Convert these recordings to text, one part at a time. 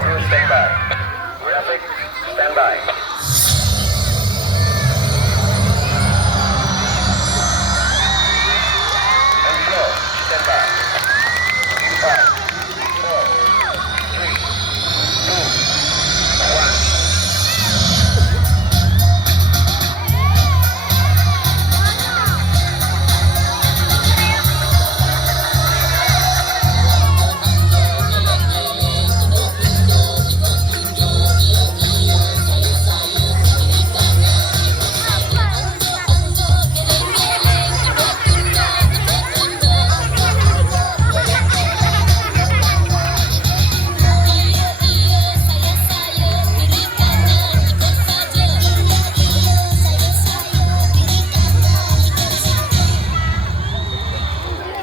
crew stand by. Graphic stand by. And flow stand by. 5, 4, 3, 2, 1.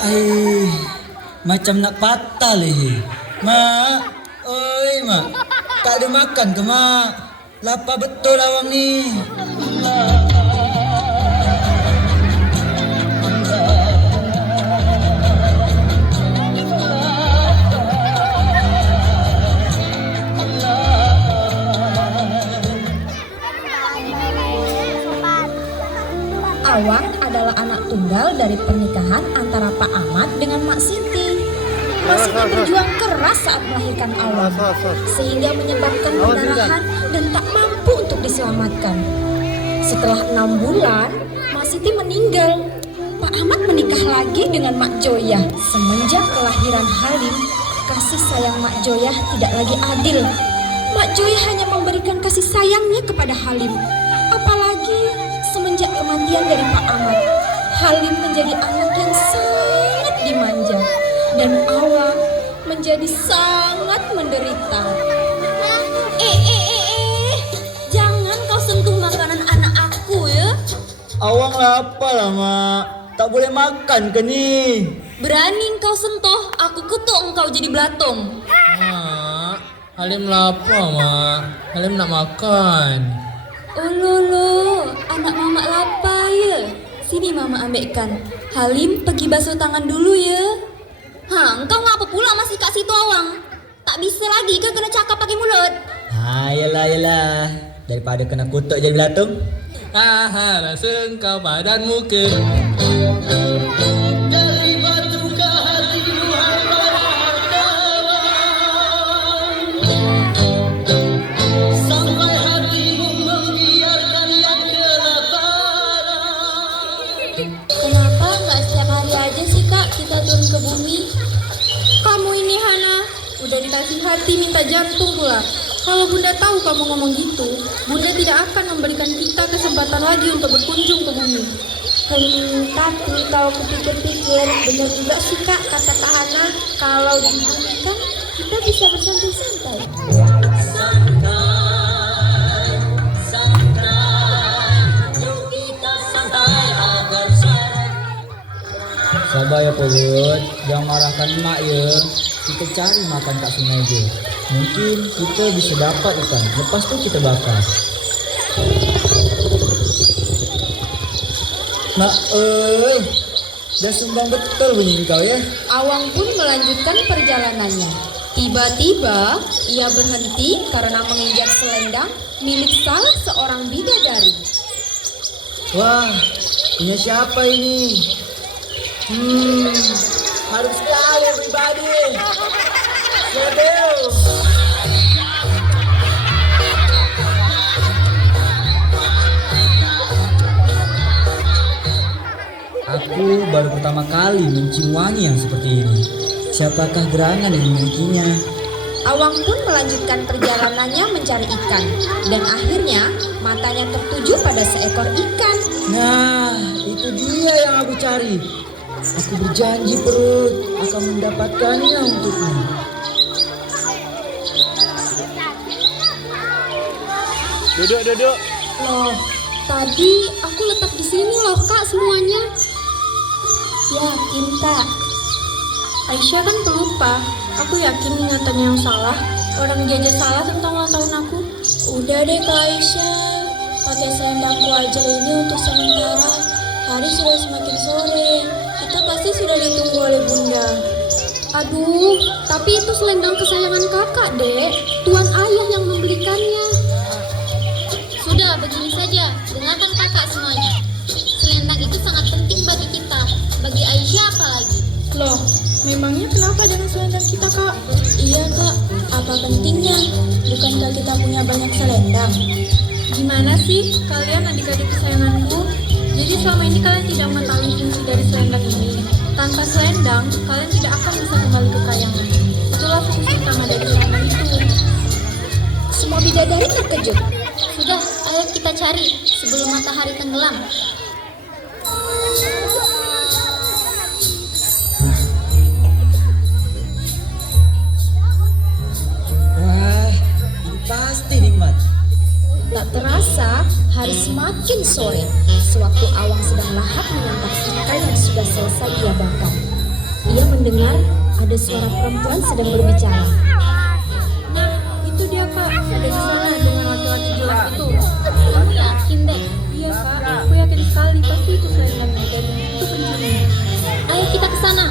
Ay, macam nak patah leh. Mak, oi mak, tak ada makan ke mak? Lapar betul awang ni. Awang adalah anak tunggal dari pernikahan antara Pak Ahmad dengan Mak Siti. Mak Siti berjuang keras saat melahirkan Awang, sehingga menyebabkan pendarahan dan tak mampu untuk diselamatkan. Setelah 6 bulan, Mak Siti meninggal. Pak Ahmad menikah lagi dengan Mak Joyah. Semenjak kelahiran Halim, kasih sayang Mak Joyah tidak lagi adil. Mak Joyah hanya memberikan kasih sayangnya kepada Halim. Apalagi semenjak kematian dari Pak Ahmad, Halim menjadi anak yang sangat dimanja dan Awang menjadi sangat menderita. Jangan kau sentuh makanan anak aku ya. Awang lapar lah mak, tak boleh makan ke ni? Berani kau sentuh, aku kutuk engkau jadi belatung. Mak, Halim lapar mak. Halim nak makan. Oh lolo, anak mama lapar ya. Sini mama ambilkan. Halim pergi basuh tangan dulu ya. Engkau ngapa pula masih kat situ Awang? Tak bisa lagi ke kena cakap pakai mulut? Yalah. Daripada kena kutuk jadi belatung. Rasa engkau padan muka. Dari batukah hatimu hai sampai hatimu membiarkan yang kelaparan. Kenapa nggak setiap hari aja sih kak kita turun ke bumi? Kamu ini Hana, udah dikasih hati minta jantung pula. Kalau bunda tahu kamu ngomong gitu, bunda tidak akan memberikan kita kesempatan lagi untuk berkunjung ke bumi. Tapi kalau kupikir-pikir, benar juga sih kak kata Kak Hana, kalau di bumi kan kita bisa bersantai-santai. Sabar ya Purut, jangan marahkan emak ya. Kita cari makan kat sungai je. Mungkin kita bisa dapat ikan, lepas tu kita bakar. Mak dah sumbang betul bunyi kau ya. Awang pun melanjutkan perjalanannya. Tiba-tiba ia berhenti karena menginjak selendang milik salah seorang bidadari. Wah, punya siapa ini? Harus sekali everybody. Sebel. Aku baru pertama kali mencium wangi yang seperti ini. Siapakah gerangan yang memilikinya? Awang pun melanjutkan perjalanannya mencari ikan. Dan akhirnya matanya tertuju pada seekor ikan. Nah, itu dia yang aku cari. Aku berjanji Perut akan mendapatkannya untukmu. Duduk. Loh, tadi aku letak di sini loh kak semuanya. Yakin kak? Aisyah kan pelupa. Aku yakin ingatannya yang salah. Orang dia aja salah tentang ulang tahun aku. Udah deh kak Aisyah, pakai selendangku aja ini untuk sementara. Hari sudah semakin sore. Kita pasti sudah ditunggu oleh bunda. Aduh, tapi itu selendang kesayangan kakak dek. Tua kakak dengan selendang kita, Kak? Iya kak, apa pentingnya? Bukankah kita punya banyak selendang? Gimana sih kalian adik-adik kesayanganku? Jadi selama ini kalian tidak mengetahui fungsi dari selendang ini. Tanpa selendang, kalian tidak akan bisa kembali ke kayangan. Itulah fungsi utama dari selendang itu. Semua bidadari terkejut. Sudah, ayo kita cari sebelum matahari tenggelam. Wah, ini pasti nikmat. Tak terasa, hari semakin sore. Sewaktu Awang sedang lahap menyantap ikan yang sudah selesai ia bakar. Ia mendengar ada suara perempuan sedang berbicara. Nah, itu dia, Kak. Ada di sana dengan laki-laki gelap itu. Kamu yakin deh? Iya, Kak. Aku yakin sekali pasti itu selendangnya dan itu pencurinya. Ayo kita ke sana.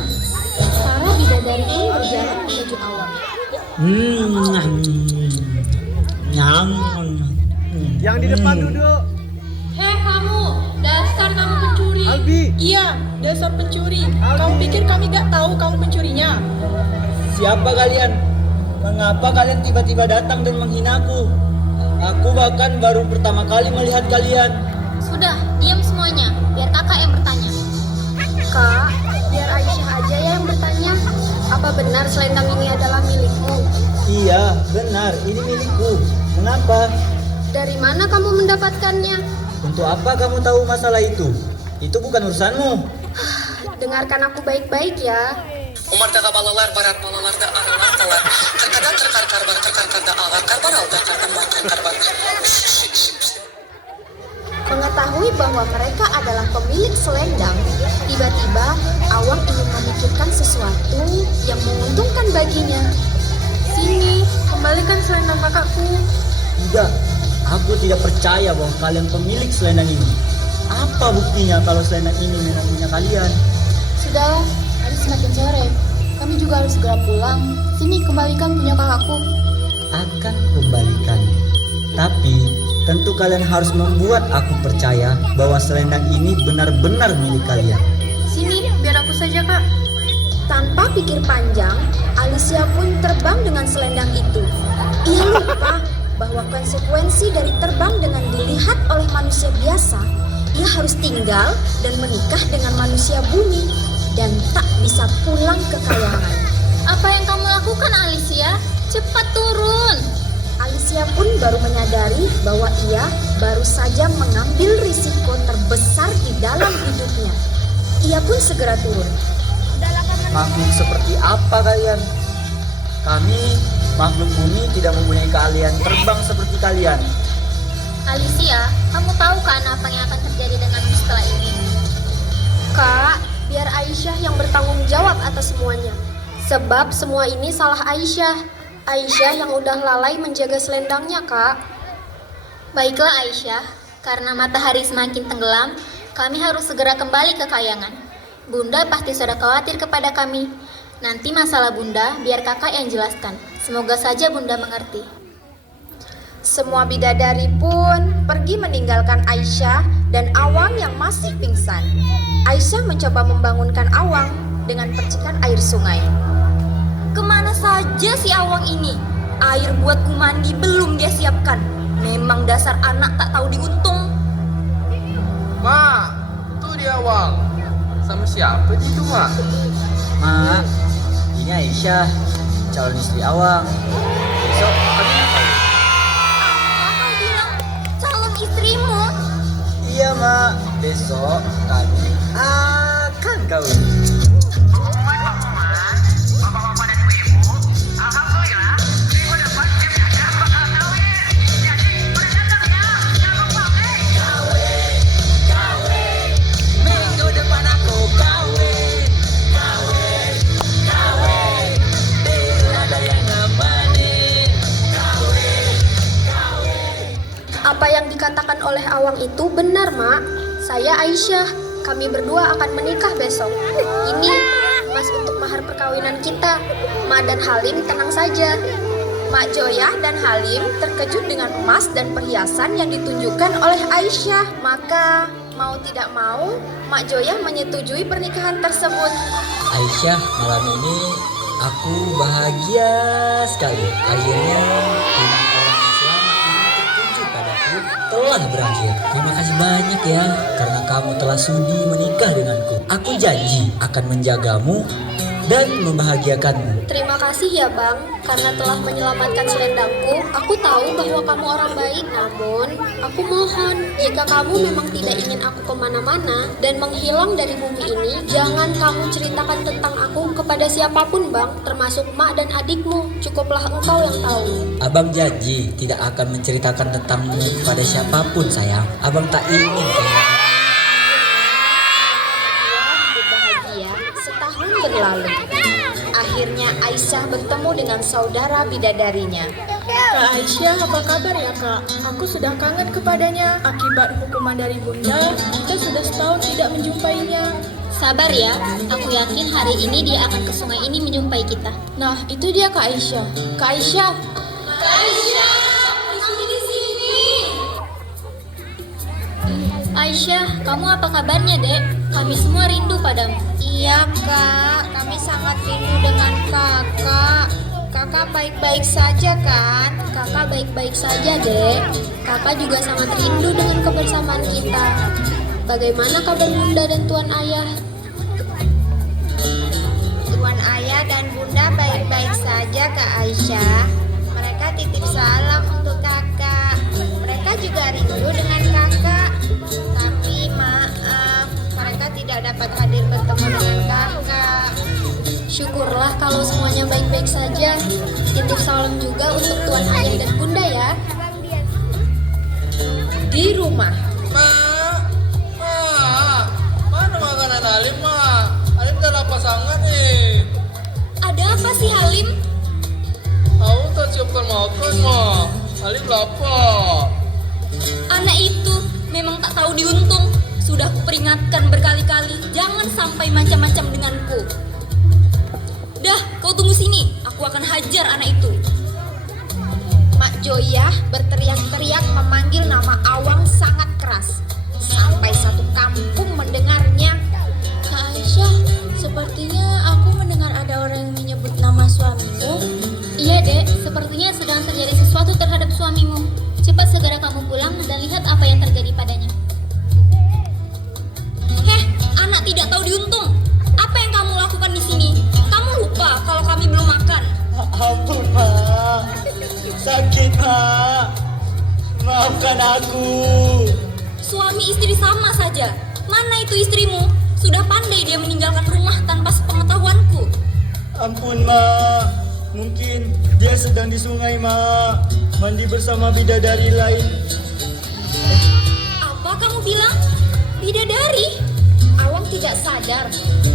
Para bidadari pun berjalan menuju Awang. Nyam. Yang di depan duduk. Hei kamu, dasar kamu pencuri. Albi. Iya, dasar pencuri. Kamu pikir kami gak tahu kamu pencurinya? Siapa kalian? Mengapa kalian tiba-tiba datang dan menghinaku? Aku bahkan baru pertama kali melihat kalian. Sudah, diam semuanya. Biar kakak yang bertanya. Kak, biar Aisyah aja ya yang bertanya. Apa benar selendang ini adalah milikmu? Iya, benar. Ini milikku. Kenapa? Dari mana kamu mendapatkannya? Untuk apa kamu tahu masalah itu? Itu bukan urusanmu. Dengarkan aku baik-baik ya. Umar daga balalar barat balalar da aralar talar. Terkadang terkar da alar karbaral da karkan makan karbar. Mengetahui bahwa mereka adalah pemilik selendang, tiba-tiba Awang ingin memikirkan sesuatu yang menguntungkan baginya. Sini, kembalikan selendang kakakku. Tidak, aku tidak percaya bahwa kalian pemilik selendang ini. Apa buktinya kalau selendang ini memang punya kalian? Sudahlah, hari semakin sore. Kami juga harus segera pulang. Sini, kembalikan punya kakakku. Akan kembalikan. Tapi tentu kalian harus membuat aku percaya bahwa selendang ini benar-benar milik kalian. Sini, biar aku saja, Kak. Tanpa pikir panjang, Alicia pun terbang dengan selendang itu. Ia lupa bahwa konsekuensi dari terbang dengan dilihat oleh manusia biasa, ia harus tinggal dan menikah dengan manusia bumi dan tak bisa pulang ke kayangan. Apa yang kamu lakukan, Alicia? Cepat turun. Alicia pun baru menyadari bahwa ia baru saja mengambil risiko terbesar di dalam hidupnya. Ia pun segera turun. Makhluk seperti apa kalian? Kami, makhluk bumi, tidak mempunyai keahlian terbang seperti kalian. Alicia, kamu tahu kan apa yang akan terjadi denganmu setelah ini? Kak, biar Aisyah yang bertanggung jawab atas semuanya. Sebab semua ini salah Aisyah. Aisyah yang udah lalai menjaga selendangnya, Kak. Baiklah Aisyah, karena matahari semakin tenggelam, kami harus segera kembali ke kayangan. Bunda pasti sudah khawatir kepada kami. Nanti masalah Bunda biar kakak yang jelaskan. Semoga saja Bunda mengerti. Semua bidadari pun pergi meninggalkan Aisyah dan Awang yang masih pingsan. Aisyah mencoba membangunkan Awang dengan percikan air sungai. Kemana saja si Awang ini? Air buatku mandi belum dia siapkan. Memang dasar anak tak tahu diuntung. Mak, tuh dia Awang. Sama siapa itu, Mak? Mak, ini Aisyah, calon istri Awang. Besok kami tahu. Apa kau bilang calon istrimu? Iya Mak, besok kami akan kawin. Apa yang dikatakan oleh Awang itu benar, Mak. Saya Aisyah. Kami berdua akan menikah besok. Ini emas untuk mahar perkawinan kita. Mak dan Halim tenang saja. Mak Joyah dan Halim terkejut dengan emas dan perhiasan yang ditunjukkan oleh Aisyah. Maka mau tidak mau, Mak Joyah menyetujui pernikahan tersebut. Aisyah, malam ini Aku bahagia sekali. Akhirnya hidup orang yang selama ini tertuju padaku telah berakhir. Terima kasih banyak ya karena kamu telah sudi menikah denganku. Aku janji akan menjagamu dan membahagiakanmu. Terima kasih ya Bang, karena telah menyelamatkan selendangku. Aku tahu bahwa kamu orang baik, namun aku mohon, jika kamu memang tidak ingin aku kemana-mana dan menghilang dari bumi ini, jangan kamu ceritakan tentang aku kepada siapapun Bang, termasuk Mak dan adikmu. Cukuplah engkau yang tahu. Abang janji tidak akan menceritakan tentangmu kepada siapapun sayang. Abang tak ingin kehilangan. Bahagia setahun berlalu. Akhirnya Aisyah bertemu dengan saudara bidadarinya. Kak Aisyah, apa kabar ya Kak? Aku sudah kangen kepadanya. Akibat hukuman dari Bunda, kita sudah setahun tidak menjumpainya. Sabar ya, aku yakin hari ini dia akan ke sungai ini menjumpai kita. Nah, itu dia Kak Aisyah. Kak Aisyah. Kak Aisyah, kami di sini. Aisyah, kamu apa kabarnya, Dek? Kami semua rindu padamu. Iya Kak, kami sangat rindu dengan kakak. Kakak baik-baik saja kan? Kakak baik-baik saja Dek. Kakak juga sangat rindu dengan kebersamaan kita. Bagaimana kabar Bunda dan Tuan Ayah? Tuan Ayah dan Bunda baik-baik saja Kak Aisyah. Mereka titip salam untuk kakak. Mereka juga rindu dengan kakak. Tapi maaf, mereka tidak dapat hadir bertemu dengan kakak. Syukurlah kalau semuanya baik-baik saja. Titip salam juga untuk Tuan Ayah dan Bunda ya. Di rumah, Mana makanan Halim, Mak? Halim tak lapar sangat nih. Ada apa sih Halim? Aku tak siapkan makan, Mak. Halim lapar. Anak itu memang tak tahu diuntung. Sudah kuperingatkan berkali-kali, jangan sampai macam-macam denganku. Dah, kau tunggu sini. Aku akan hajar anak itu. Mak Joyah berteriak-teriak memanggil nama Awang sangat keras. Sampai satu kampung mendengarnya. Kak Aisyah, sepertinya aku mendengar ada orang yang menyebut nama suamimu. Iya, Dek. Sepertinya sedang terjadi sesuatu terhadap suamimu. Cepat segera kamu pulang dan lihat apa yang terjadi padanya. Heh, anak tidak tahu diuntung. Apa yang kamu lakukan di sini? Kamu lupa kalau kami belum makan. Ampun, Mak. Sakit, Mak. Maafkan aku. Suami istri sama saja. Mana itu istrimu? Sudah pandai dia meninggalkan rumah tanpa sepengetahuanku. Ampun, Mak. Mungkin dia sedang di sungai, Mak. Mandi bersama bidadari lain. Apa kamu bilang? Bidadari? Awang tidak sadar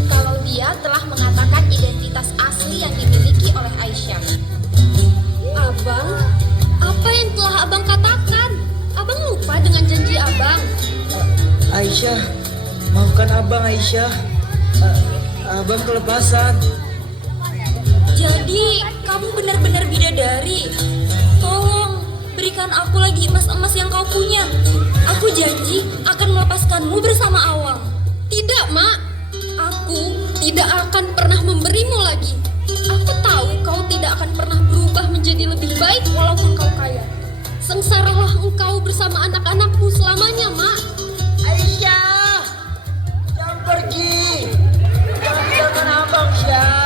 kalau dia telah mengatakan identitas asli yang dimiliki oleh Aisyah. Abang, apa yang telah Abang katakan? Abang lupa dengan janji Abang. Aisyah, maafkan abang Aisyah. Abang kelepasan. Jadi, kamu benar-benar bidadari. Tolong, berikan aku lagi emas-emas yang kau punya. Aku janji akan melepaskanmu bersama Awang. Tidak, Mak. Aku tidak akan pernah memberimu lagi. Aku tahu kau tidak akan pernah berubah menjadi lebih baik walaupun kau kaya. Sengsaralah engkau bersama anak-anakmu selamanya, Mak. Aisyah, jangan pergi. Jangan tinggalkan abang, Syah.